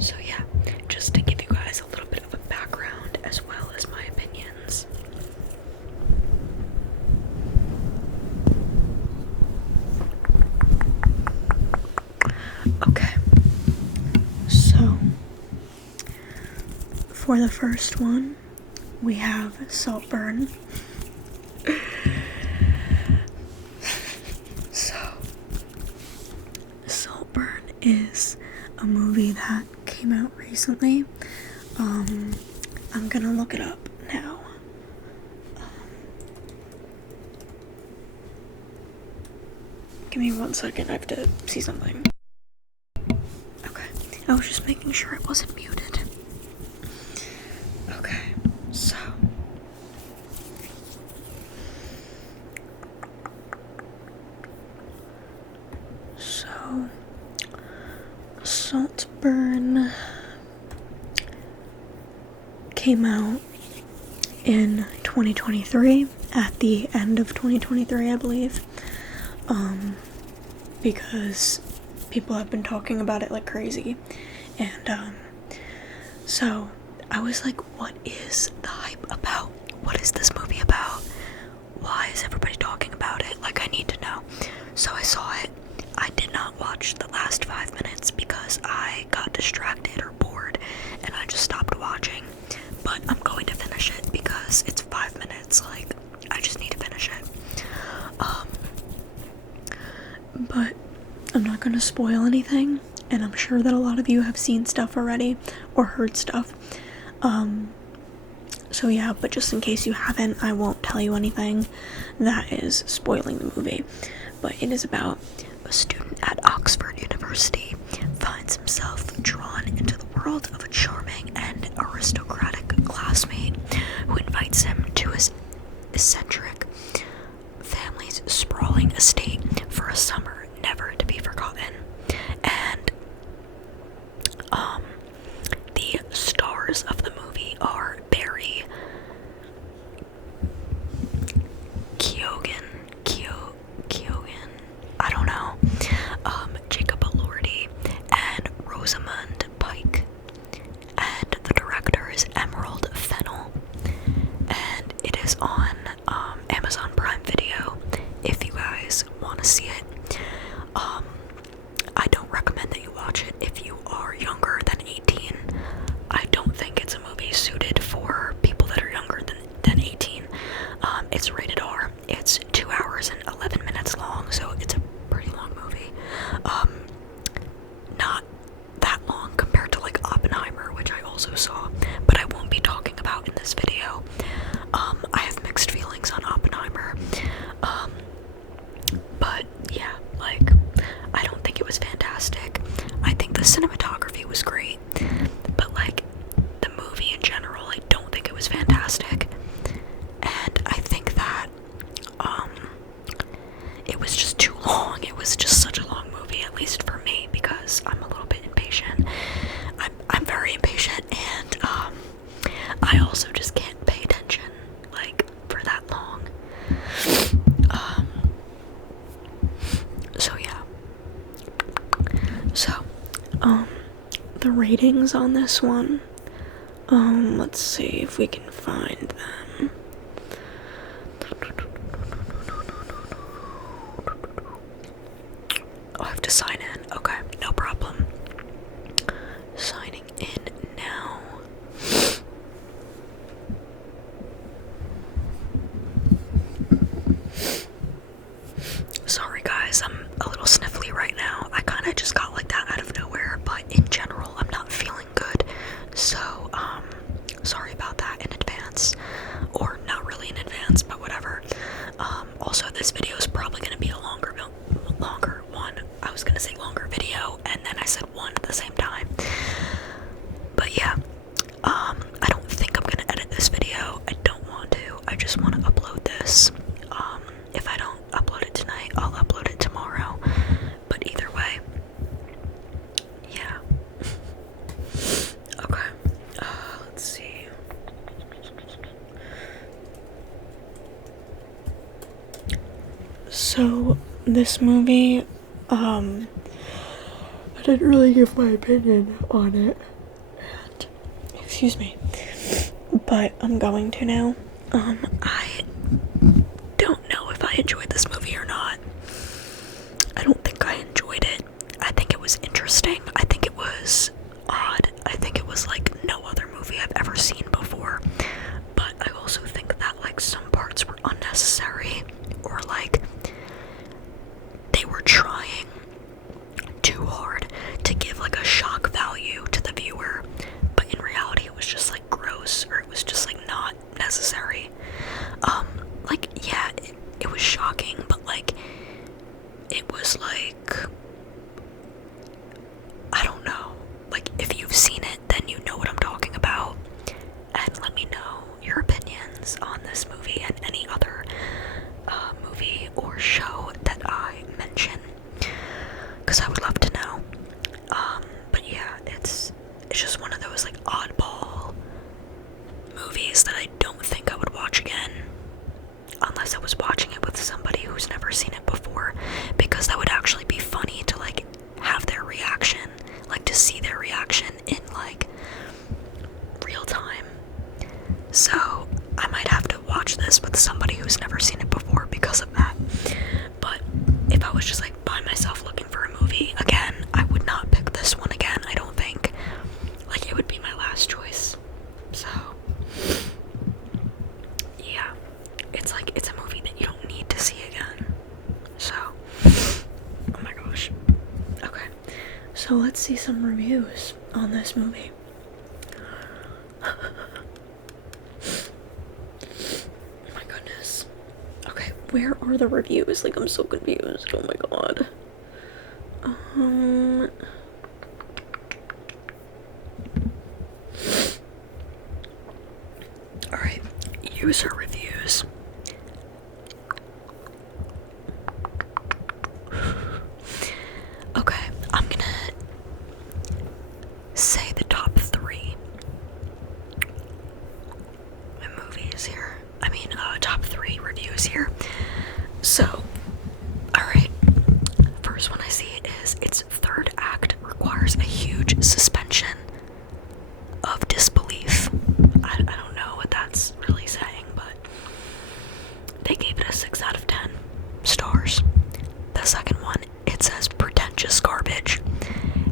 So yeah, just to give you guys a little bit of a background as well as my opinions. Okay, so for the first one, we have Saltburn. So, Saltburn is a movie that came out recently. I'm gonna look it up now. Give me 1 second, I have to see something. Okay, I was just making sure it wasn't muted. Okay, so Saltburn came out in 2023, at the end of 2023, I believe, because people have been talking about it like crazy, and so I was like, what is the hype about? What is this movie about? Why is everybody talking about it? Like, I need to know. So I saw it. I did not watch the last 5 minutes because I got distracted or bored and I just stopped watching. But I'm going to finish it because it's 5 minutes. Like, I just need to finish it. But I'm not going to spoil anything, and I'm sure that a lot of you have seen stuff already or heard stuff. So yeah, but just in case you haven't, I won't tell you anything that is spoiling the movie. But it is about a student at Oxford University finds himself drawn into the world of a charming and aristocratic classmate who invites him to his eccentric family's sprawling estate for a summer never to be forgotten. And the stars of the movie are Barry Keoghan, I don't know, Jacob Elordi, and Rosamund Pike, and the director is Emerald Fennell, and it is on Amazon Prime Video if you guys want to see it. I don't recommend that you watch it if you are younger than 18. I don't think it's a movie suited for people that are younger than 18. It's rated R. It's 2 hours and 11 minutes long, so it's a pretty long movie. Not that long compared to like Oppenheimer, which I also saw, but I won't be talking about in this video. I have mixed feelings on Oppenheimer. But yeah, like, I don't think it was fantastic. I think the cinematography was great, but like, the movie in general, I don't think it was fantastic. And I think that it was just too long. It was just such a long movie, at least for me, because I'm a little bit impatient. I'm very impatient, and I also just can't pay attention like for that long. So yeah. So the ratings on this one, let's see if we can find them. Oh, I have to sign in. Okay, no problem. Signing in now. Sorry guys, I'm a little sniffly right now. I kind of just got like that out of nowhere, but in general, I'm not feeling good. So, sorry about that in advance. Or not really in advance, but whatever. Also, this video is probably going to be a longer one. I was going to say longer video, and then I said one at the same time. But yeah, I don't think I'm going to edit this video. I don't want to. I just want to upload this. If I don't upload it tonight, I'll upload it tomorrow. But either way, yeah. Okay, let's see. So, this movie, didn't really give my opinion on it. And, excuse me. But I'm going to now. I don't know if I enjoyed this movie or not. I don't think I enjoyed it. I think it was interesting. I think it was odd. I think it was like no other movie I've ever seen before. But I also think that like some parts were unnecessary, or like they were trying too hard to give like a shock value to the viewer, but in reality it was just like gross, or it was just like not necessary. Like yeah, it was shocking, but like it was like, I don't know, like if you've seen it then you know what I'm talking about. And let me know your opinions on this movie and any other movie or show that I mention, because I would love to know. But yeah, it's just one of those like oddball movies that I don't think I would watch again, unless I was watching it with somebody who's never seen it before, because that would actually be funny to like have their reaction, like to see their reaction in like real time. So I might have to watch this with somebody who's never seen it before because of that. But if I was just like by myself looking for a movie again, I would not pick this one again, I don't think. Like it would be my last choice. So yeah, it's like it's a movie that you don't need to see again. So oh my gosh. Okay, so let's see some reviews on this movie. Oh my goodness. Okay, where are the reviews? Like, I'm so confused. Oh my god. Alright, user reviews. Okay, I'm gonna say the top 3 movies here. I mean, top 3 reviews here. So, alright, first one I see is its third act requires a huge suspension of disbelief. I don't know what that's really saying, but they gave it a 6 out of 10 stars. The second one, it says pretentious garbage,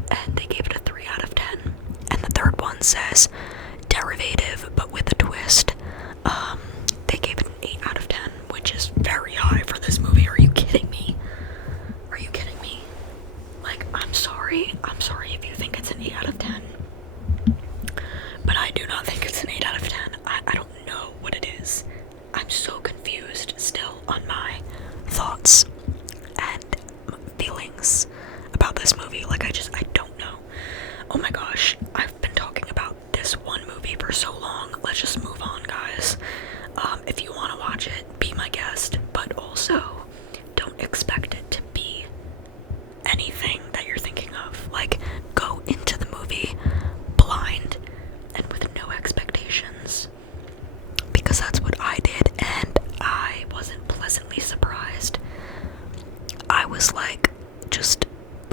and they gave it a 3 out of 10. And the third one says derivative but with a twist. They gave it an 8 out of 10, which is very high for this movie. Are you kidding me? Are you kidding me? Like, I'm sorry if you think it's an 8 out of 10, but I do not think it's an 8 out of 10. I don't know what it is. I'm so confused still on my thoughts and feelings about this movie. Like, I don't know. Oh my gosh, I've been talking about this one movie for so long. Let's just move on, guys. If you want to watch it, be my guest, but also don't expect it to be anything that you're thinking of. Like, go into the movie blind and with no expectations, because that's what I did, and I wasn't pleasantly surprised. I was like,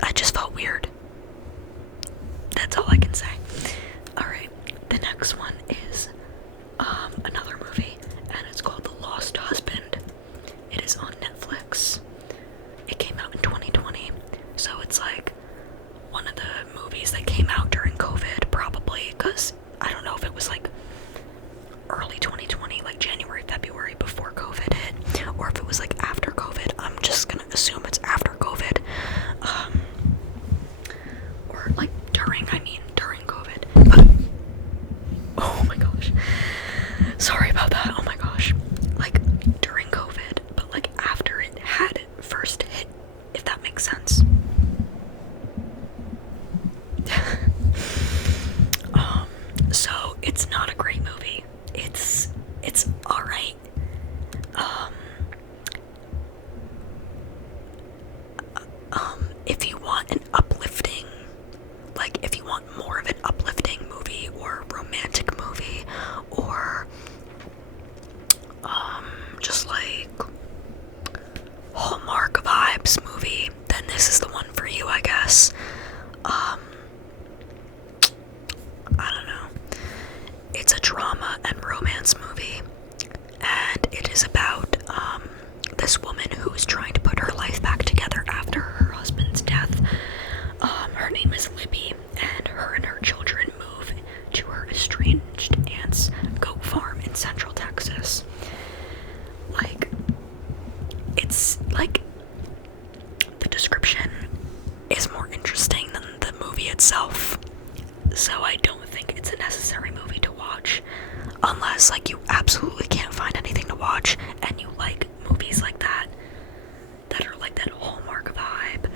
I just felt weird. That's all I can say. Alright, the next one is another movie, and it's called The Lost Husband. It is on Netflix. It came out in 2020, so it's like one of the movies that came out during COVID, probably, because I don't know if it was like early 2020, like January, February, before COVID hit, or if it was like after COVID. I'm just gonna assume it's after COVID. Or like during COVID. But, oh my gosh. Sorry about that. Oh my gosh. Like during COVID, but like after it had first hit, if that makes sense. So it's not a great movie. It's alright. If you want an uplifting, like if you want more of an uplifting movie or romantic movie, or just like Hallmark vibes movie, then this is the the description is more interesting than the movie itself. So I don't think it's a necessary movie to watch, unless like you absolutely can't find anything to watch and you like movies like that are like that Hallmark vibe,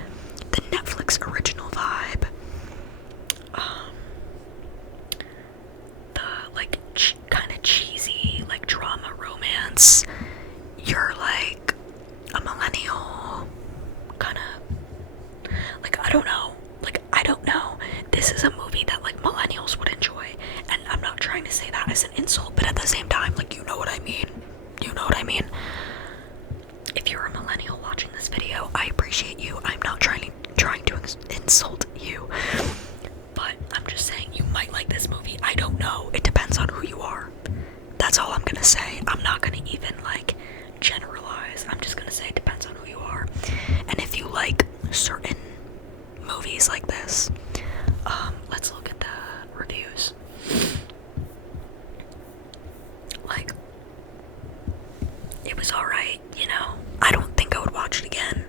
the Netflix original vibe, the like kind of cheesy like drama romance. You're like a millennial, kind of like I don't know. This is a movie that like millennials would enjoy, and I'm not trying to say that as an insult, but at the same time, like you know what I mean. If you're a millennial watching this video, I appreciate you. I'm not trying to insult you, but I'm just saying you might like this movie. I don't know. It depends on who you are. That's all I'm gonna say. I'm not gonna even like generalize. I'm just gonna say it depends on who you are, and if you like certain movies like this. Let's look at the reviews. Like, it was alright, you know. I don't think I would watch it again.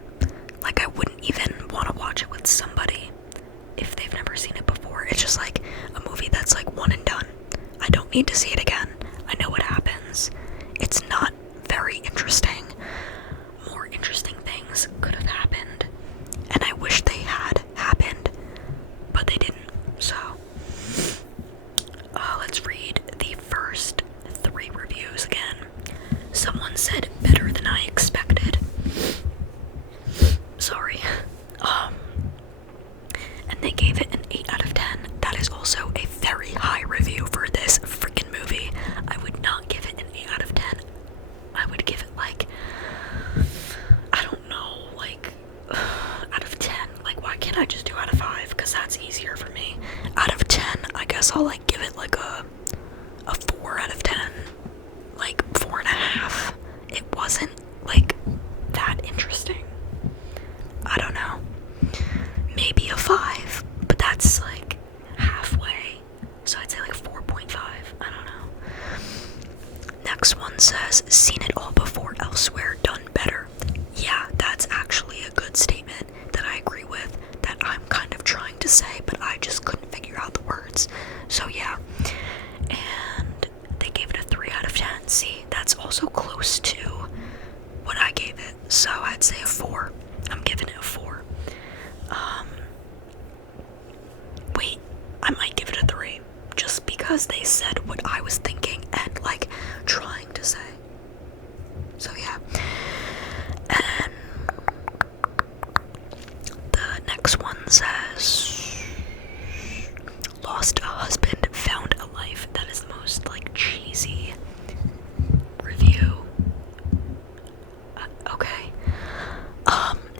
Like, I wouldn't even want to watch it with somebody if they've never seen it before. It's just like a movie that's like one and done. I don't need to see it again. I know what happens. It's not very interesting. More interesting things could have happened, and I wish they had happened, but they didn't. So let's read the first 3 reviews again. Someone said better than I expected. Sorry. And they gave it an 8 out of 10. That is also a very high review for this freaking movie. I would not give it an 8 out of 10. I would give it like, I don't know, like out of 10. Like, why can't I just do out of 5? Because that's easier for me. Out of 10, I guess I'll like give it like a 4 out of 10. Like 4.5. It wasn't like that interesting. I don't know. Maybe a 5, but that's like halfway. So I'd say like 4.5. I don't know. Next one says, seen it all before elsewhere, done better. Yeah, that's actually a good statement that I agree with, that I'm kind of trying to say, but I just couldn't figure out the words. So yeah. And they gave it a 3 out of 10. See, that's also close to what I gave it. So I'd say a 4. I'm giving it a 4. Wait, I might give it a 3. Just because they said what I was thinking and like trying to say. So yeah. And the next one says, lost a husband, found a life. That is the most like cheesy review. Okay.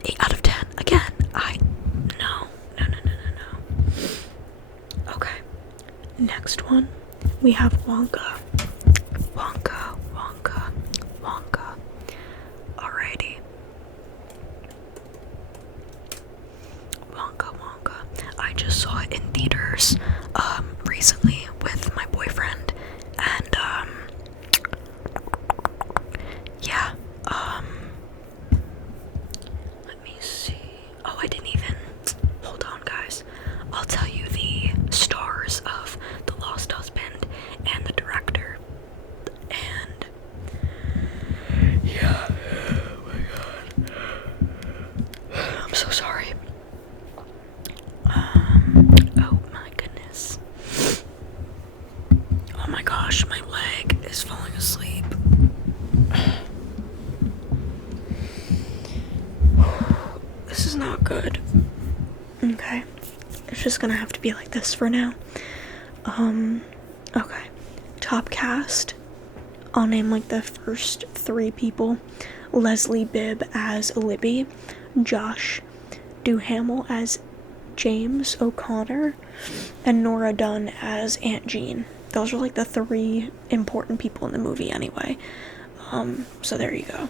8 out of 10. Again, no. Okay. Next one, we have Wonka. Alrighty. Wonka. I just saw it in theaters, recently with my boyfriend, and, yeah, let me see. Oh, I didn't even, hold on guys. I'll tell you the stars of The Lost Husband and the director. And yeah, oh my god. I'm so sorry. Oh my goodness. Oh my gosh, my leg is falling asleep. This is not good. Okay. It's just gonna have to be like this for now. Okay. Top cast. I'll name like the first 3 people. Leslie Bibb as Libby. Josh Duhamel as James O'Connor. And Nora Dunn as Aunt Jean. Those are like the 3 important people in the movie anyway. So there you go.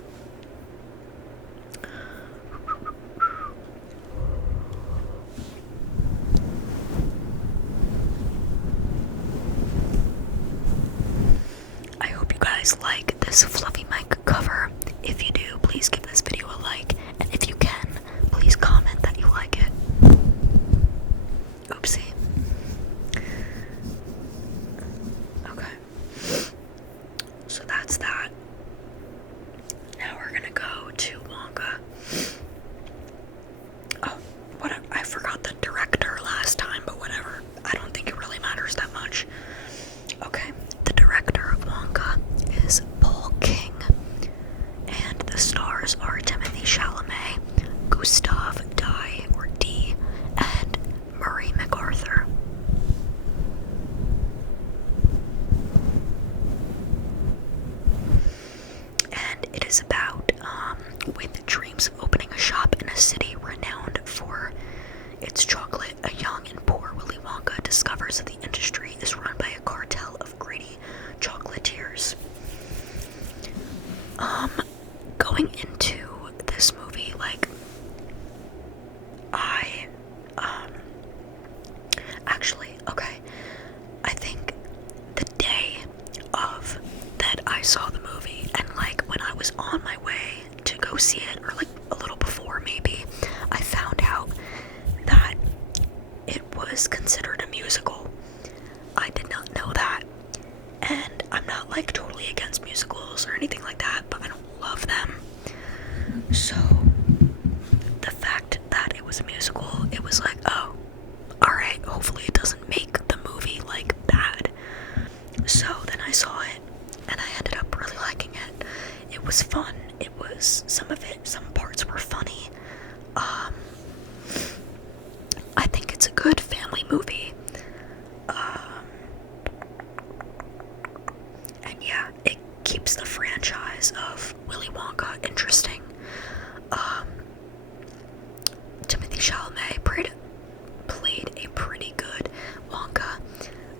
Like this fluffy mic cover. If you do, please give this video a like, and if you can, please comment Oh, what I forgot the director last time, but whatever. I don't think it really matters that much. Okay, the director of Wonka is Paul King, and the stars are Timothy Chalamet, Gustav Dye or D, and Murray MacArthur. And it is about, with dreams of opening a shop in a city renowned for its chocolate, a young and poor Willy Wonka discovers that the industry is run by a cartel of greedy chocolatiers. Going into this movie, like, actually, okay, I think the day of that I saw the movie, and like when I was on my way to go see it, or like a little before maybe, I found out that it was considered a musical. I did not know that, and I'm not like totally against musicals or anything like that, but I don't love them. So the fact that it was a musical, it was like, oh, alright, hopefully it doesn't make the movie like bad. So then I saw it, and I ended up really liking it. It was fun. It was, some parts were funny. I think it's a good family movie. And yeah, it keeps the franchise of Willy Wonka interesting. Timothy Chalamet played a pretty good Wonka.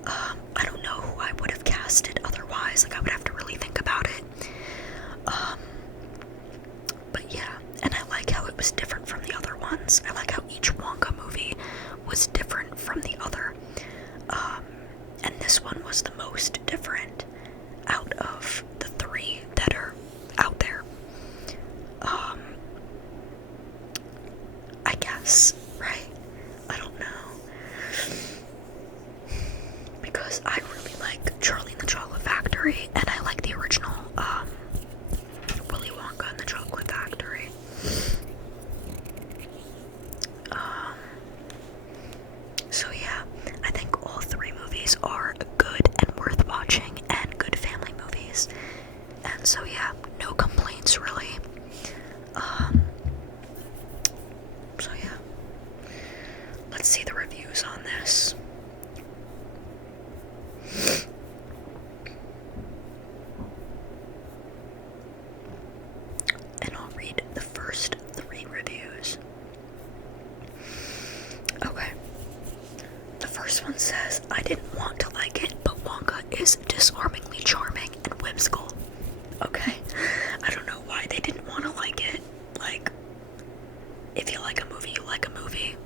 I don't know who I would have casted otherwise, like I would have to really think about it. But yeah, and I like how it was different from the other ones. I like how each Wonka movie was different from the other. And this one was the most different out of the three that are out there. I guess, right? I don't know. Because I really like Charlie and the Chocolate Factory, and I like the original, Willy Wonka and the Chocolate Factory. So yeah, I think all three movies are good and worth watching, and good family movies. And so yeah, no complaints really. So yeah, let's see the reviews on this. And I'll read the first 3 reviews. Okay. The first one says, I didn't want to like it, but Wonka is disarmingly charming and whimsical. Okay. I don't know why they didn't want to like it. Like, if you like a movie, you like a movie.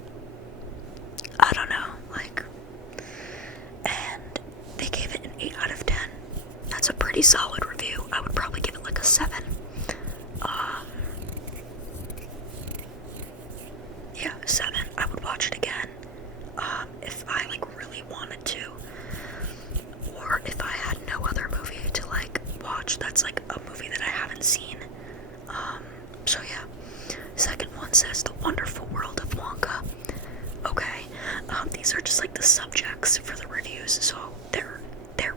I don't know, like, and they gave it an 8 out of 10. That's a pretty solid review. I would probably give it like a 7. Yeah, 7. I would watch it again, if I like really wanted to, or if I had no other movie to like watch that's like a movie that I haven't seen. So yeah. Second one says The Wonderful World of Wonka. Okay, these are just like the subjects for the reviews, so their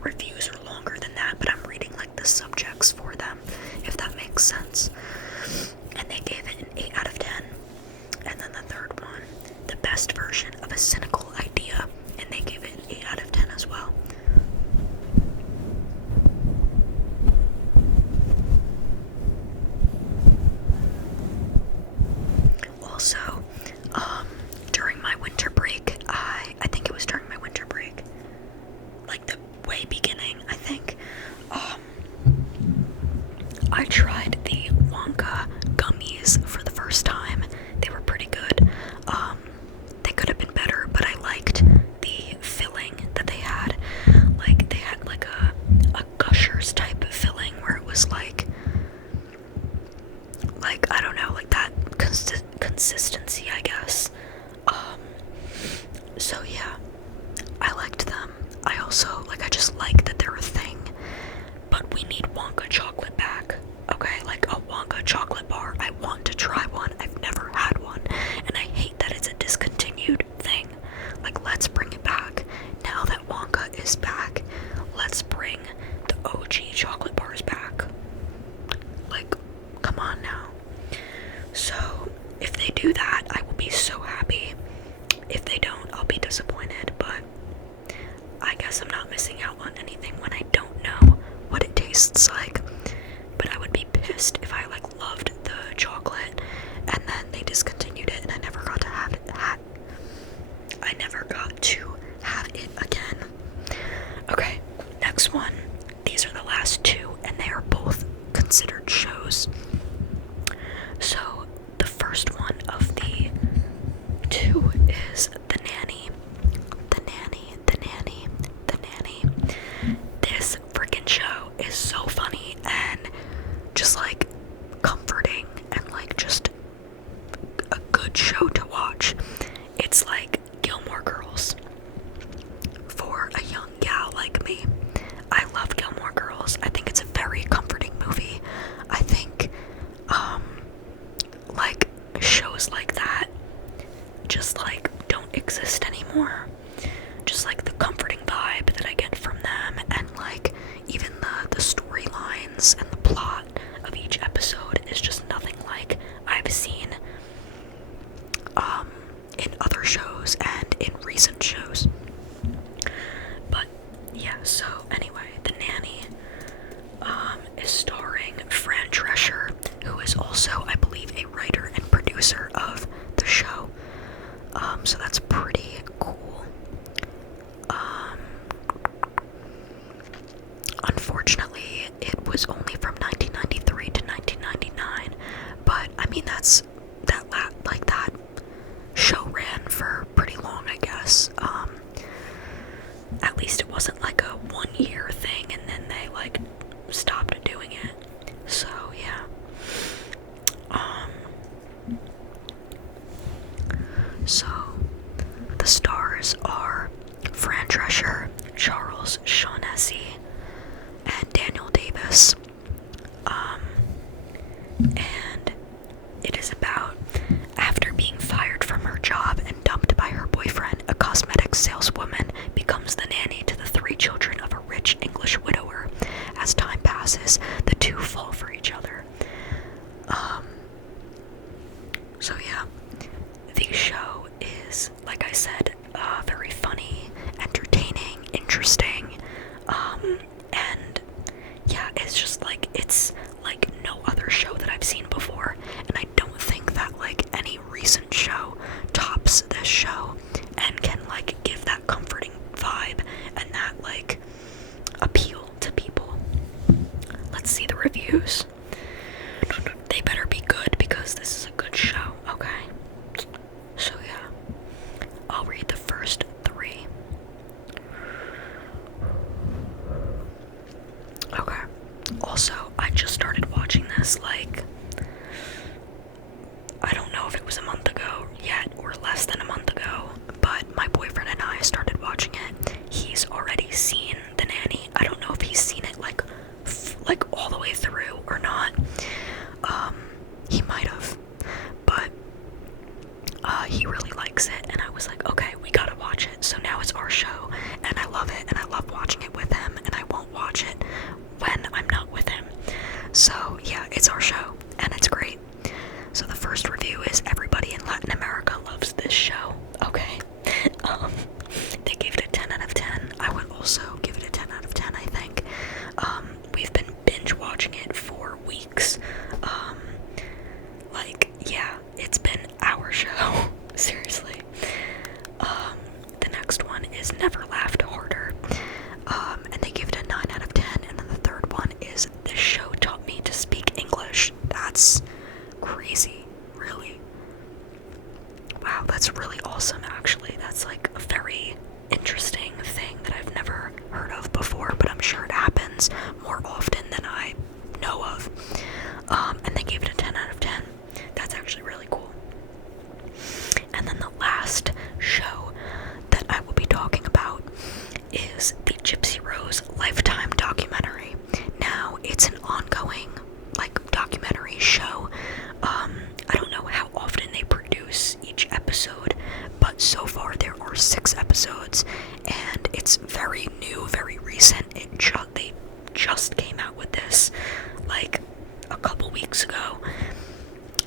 reviews are longer than that, but I'm reading like the subjects for them, if that makes sense. And they gave it an 8 out of 10. And then the third one, The Best Version of a Cynical Idea, and they gave it an 8 out of 10 as well. Also, during my winter break, I think it was during my winter break, like the way beginning, I think, I tried the Wonka gummies for the first time. They were pretty good. They could have been better, but I liked the filling that they had. Like, they had like a Gushers type of filling where it was like I don't know, like that consistency, I guess. So yeah, I liked them. I also, like, I just like that they're a thing, but we need Wonka chocolate back, okay? Like a Wonka chocolate bar. I want to try one. I've never had one, and I hate that, I will be so happy. If they don't, I'll be disappointed, but I guess I'm not missing out on anything when I don't know what it tastes like. But I would be pissed if I like loved the chocolate and then they discontinued it and I never got to have it. I never got to have it again. Okay, next one. These are the last two, and they are both considered shows. So the first one of the two is The Nanny. The Nanny, The Nanny, The Nanny. This freaking show is so funny and just like comforting and like just a good show to watch. It's like Gilmore Girls for a young gal like me. I love Gilmore Girls. I think it's a very comforting movie. I think like shows like that just like don't exist anymore. Just like the comforting vibe that I get from them, and like even the storylines and the plot of each episode is just nothing like I've seen in other shows and in recent shows. But yeah, so anyway, The Nanny is starring Fran Drescher, who is also, I believe, a writer and producer of the show. So that's pretty cool. Unfortunately, it was only from 1993 to 1999, but I mean that show ran for pretty long, I guess. At least it wasn't like a 1 year thing and then they like stopped doing it. So yeah. So the stars are Fran Drescher, Charles Shaughnessy, and Daniel Davis. And it is about, after being fired from her job and dumped by her boyfriend, a cosmetics saleswoman becomes the nanny to the 3 children of a rich English widower. As time passes, the two fall for each other. So yeah, the show is, like I said, very funny, entertaining, interesting, and yeah, it's just like, it's like no other show that I've seen before, and I don't think that like any recent show tops this show and can like give that comforting vibe and that like appeal to people. Let's see the reviews. They better be good because this is a good show, okay? So yeah, I'll read the first 3. Okay. Also, I just started watching this like, I don't know if it was a month ago yet or less than a month ago, but my boyfriend and I started watching it. He's already seen The Nanny. I don't know if he's seen it like all the way through or not. He might have, but he really likes it, and I was like, okay, we gotta watch it. So now it's our show, and I love it, and I love watching it with him, and I won't watch it when I'm not with him. So yeah, it's our show, and it's great. So the first review is, everybody in Latin America loves this show. Okay. They gave it a 10 out of 10. I would also give it a 10 out of 10, I think. We've been binge watching it for weeks. Yeah, it's been our show. Seriously. The next one is Never Laughed Harder. And they give it a 9 out of 10. And then the third one is This Show Taught Me to Speak English. That's crazy, really. Wow, that's really awesome, actually. That's like a very interesting thing that I've never heard of before, but I'm sure it happens more often than I know of. And they gave it a 10 out of 10. That's actually really cool. And then the last show that I will be talking about is the Gypsy Rose Lifetime documentary. Now, it's an ongoing, like, documentary show. I don't know how often they produce each episode, but so far there are 6 episodes, and it's very new, very recent. They just came out with this, like, a couple weeks ago,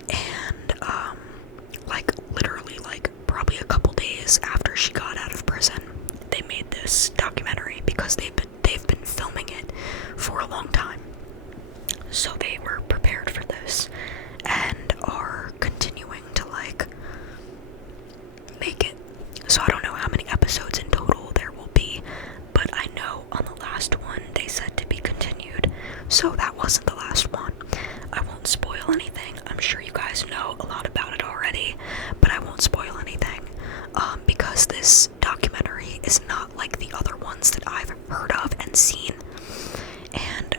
and, like, days after she got out of prison, they made this documentary because they've been filming it for a long time. So they were prepared for this and are continuing to like make it. So I don't know how many episodes in total there will be, but I know on the last one they said to be continued. So that wasn't the last one. I won't spoil anything. I'm sure you guys know a lot about it already, but I won't spoil anything because this documentary is not like the other ones that I've heard of and seen. And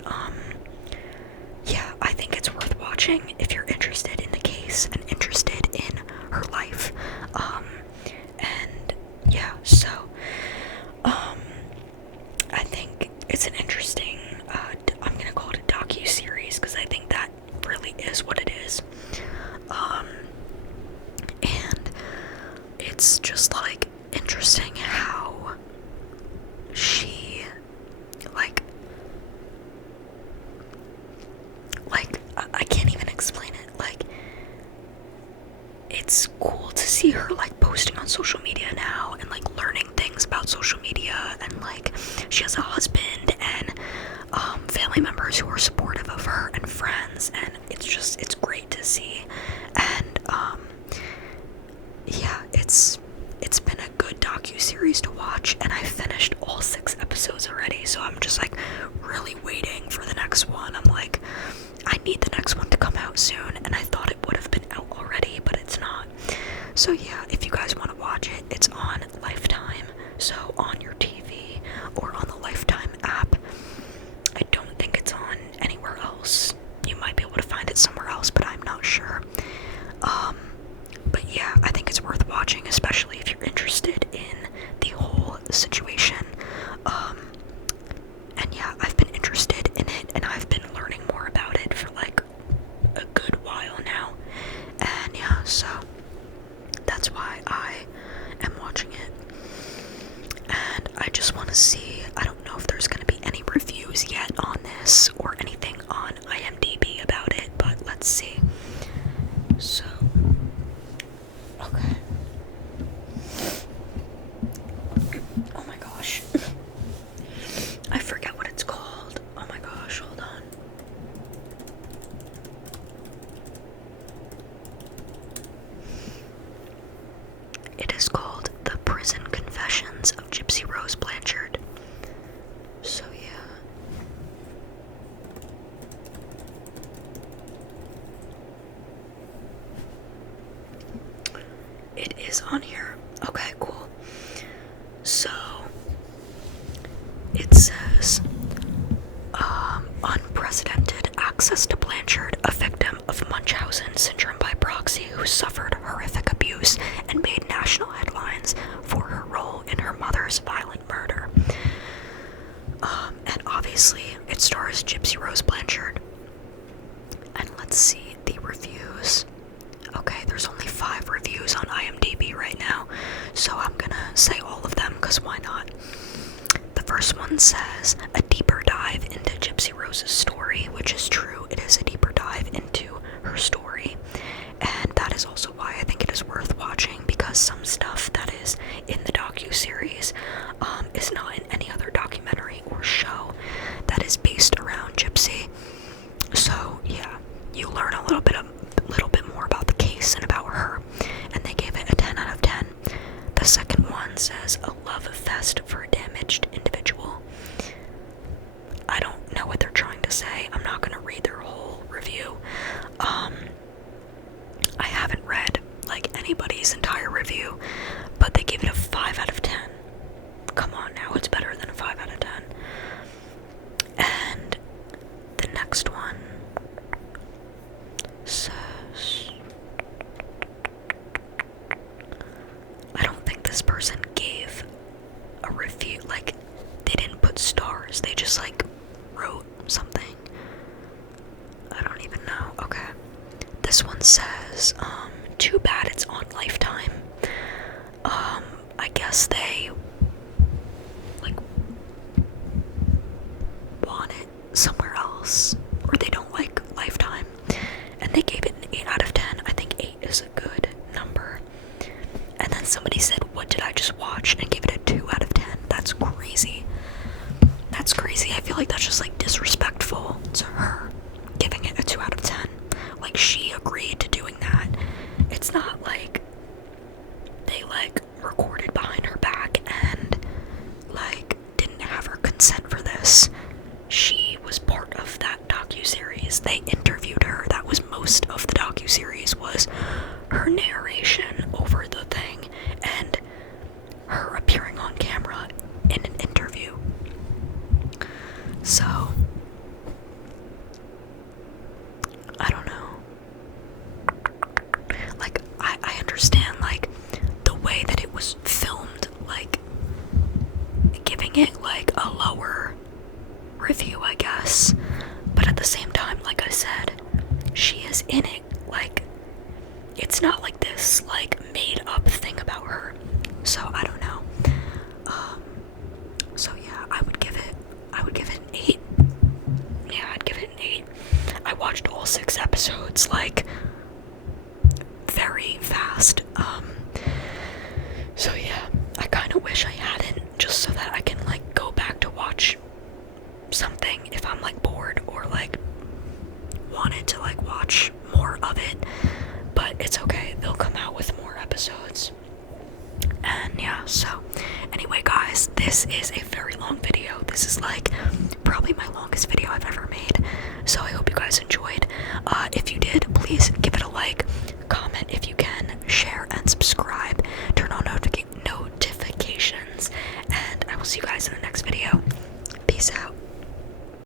yeah, I think it's worth watching if you're interested in the case and interested in her life. And yeah, so I think it's an interesting, I'm gonna call it a docu-series because I think that really is what it is. And it's just like interesting how she I can't even explain it. Like, it's cool to see her like posting on social media now and like learning things about social media, and like she has a husband and family members who are supportive of her and friends, and it's great to see. And yeah, it's been a good docu-series to watch, and I finished all 6 episodes already, so I'm just like really waiting for the next one. I'm like, I need the next one to come out soon, and I thought it would have been out already, but it's not. So yeah, if you guys want to watch it, it's on Lifetime, so on your TV or on the Lifetime app. I don't think it's on anywhere else. You might be able to find it somewhere else, but I'm not sure. But yeah, I think it's worth watching, especially if you're interested in the whole situation. And yeah, I've been interested in it, and I've been learning more about it for like a good while now. And yeah, so that's why I am watching it. And I just want to see, I don't know if there's going to be any reviews yet on this or anything on IMDb about it, but let's see. So, okay. Oh my gosh. I forget what it's called. Oh my gosh, hold on. It is called The Prison Confessions of Gypsy Rose Blanchard. So yeah. It is on here. Okay, cool. So it says, unprecedented access to Blanchard, a victim of Munchausen syndrome by proxy who suffered horrific abuse and made national headlines for her role in her mother's violent murder. And obviously it stars Gypsy Rose Blanchard. And let's see the reviews. Okay, there's only 5 reviews on IMDb right now, so I'm gonna say all of them, because why not? The first one says, a deeper dive into Gypsy Rose's story, which is true, it is a deeper dive into her story, and that is also why I think it is worth watching, because some stuff that is in the docu-series is not in any other documentary or show that is based around Gypsy. So yeah, you learn a little bit more about the case and about her, and they gave it a 10 out of 10. The second one says, a love fest for a damaged individual. I don't know what they're trying to say. I'm not going to read their whole review. I haven't read like anybody's entire review, but they gave it a 5 out of 10. Come on now, it's better than a 5 out of 10. And the next one says, I don't think this person gave a review, like they didn't put stars, they just like wrote something. I don't even know. Okay. This one says, too bad it's on Lifetime. I guess they like want it somewhere else, or they don't like Lifetime, and they gave it an 8 out of 10. I think 8 is a good number. And then somebody said, what did I just watch and give it a 2 out of 10? That's crazy. That's crazy. I feel like that's just like disrespectful to her, giving it a 2 out of 10. Like, she agreed to doing that. It's not like they like recorded behind her back and like didn't have her consent for this. She was part of that docuseries. They interviewed her. That was most of the docuseries, was her narration over the thing and her appearing on camera in an interview. So, I don't know. Like, I understand, like, the way that it was filmed, like, giving it, like, a lower review, I guess. But at the same time, like I said, she is in it. Like, it's not like this, like, made up thing about her. So, I don't know. So yeah, I would give it an 8. Yeah, I'd give it an 8. I watched all 6 episodes, like, very fast. So yeah, I kind of wish I hadn't, just so that I can, like, go back to watch something if I'm, like, bored or, like, wanted to, like, watch more of it. But it's okay, they'll come out with more episodes. And yeah, so anyway guys, this is a very long video. This is like probably my longest video I've ever made. So I hope you guys enjoyed. If you did, please give it a like, comment if you can, share and subscribe, turn on notifications, and I will see you guys in the next video.